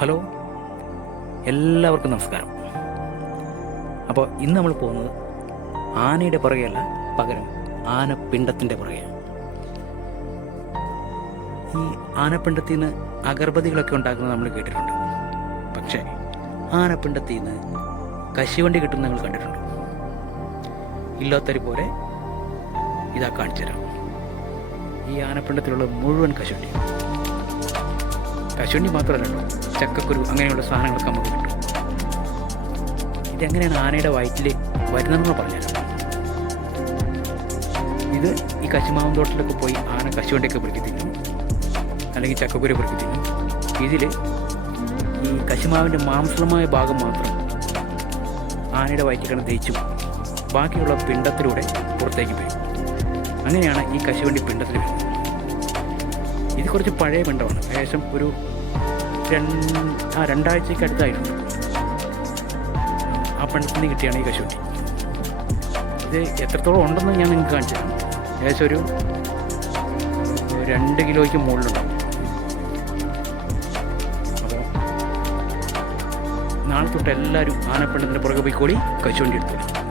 Hello. എല്ലാവർക്കും നമസ്കാരം. അപ്പോൾ ഇന്ന് നമ്മൾ പോകുന്നത് ആനയുടെ പുറകെയല്ല പകരം ആനപ്പിണ്ടത്തിന്റെ പുറകെ ഈ ആനപ്പിണ്ടത്തിൽ നിന്ന് അഗർഭതികളൊക്കെ ഉണ്ടാക്കുന്നത് നമ്മൾ കേട്ടിട്ടുണ്ട്. പക്ഷേ ആനപ്പിണ്ടത്തിൽ നിന്ന് കശുവണ്ടി കിട്ടുന്ന നിങ്ങൾ കണ്ടിട്ടുണ്ട്. ഇല്ലാത്തവർ പോലെ ഇതാ കാണിച്ചു തരാം. ഈ ആനപ്പിണ്ടത്തിലുള്ള മുഴുവൻ കശുവണ്ടി കശുവണ്ടി മാത്രമല്ല കേട്ടോ. ചക്കക്കുരു അങ്ങനെയുള്ള സാധനങ്ങളൊക്കെ നമുക്ക് കിട്ടും. ഇതെങ്ങനെയാണ് ആനയുടെ വയറ്റിൽ വരുന്നതെന്ന് പറഞ്ഞാൽ ഇത് ഈ കശുമാവൻ തോട്ടിലൊക്കെ പോയി ആന കശുവണ്ടിയൊക്കെ പെറുക്കി തിന്നും. അല്ലെങ്കിൽ ചക്കക്കുരു പെറുക്കി തിന്നും. ഇതിൽ ഈ കശുമാവിന്റെ മാംസമായ ഭാഗം മാത്രം ആനയുടെ കിടന്ന് ദഹിച്ചു ബാക്കിയുള്ള പിണ്ടത്തിലൂടെ പുറത്തേക്ക് പോയി അങ്ങനെയാണ് ഈ കശുവണ്ടി പിണ്ടത്തിൽ വരുന്നത്. ഇത് കുറച്ച് പഴയ ബന്ധമാണ്. ഏകദേശം ഒരു ആ രണ്ടാഴ്ചയ്ക്ക് അടുത്തായിട്ടുണ്ട്. ആ പിണ്ടത്തിൽ കിട്ടിയാണ് ഈ കശുവണ്ടി. ഇത് എത്രത്തോളം ഉണ്ടെന്ന് ഞാൻ നിങ്ങൾക്ക് കാണിച്ചു തരാം. ഏകദേശം ഒരു രണ്ട് കിലോയ്ക്ക് മുകളിലുണ്ടാവും. അപ്പോൾ നാളെ തൊട്ട് എല്ലാവരും ആനപ്പിണ്ടത്തിന്റെ പുറകെ പോയിക്കോളി കശുവണ്ടി എടുത്തു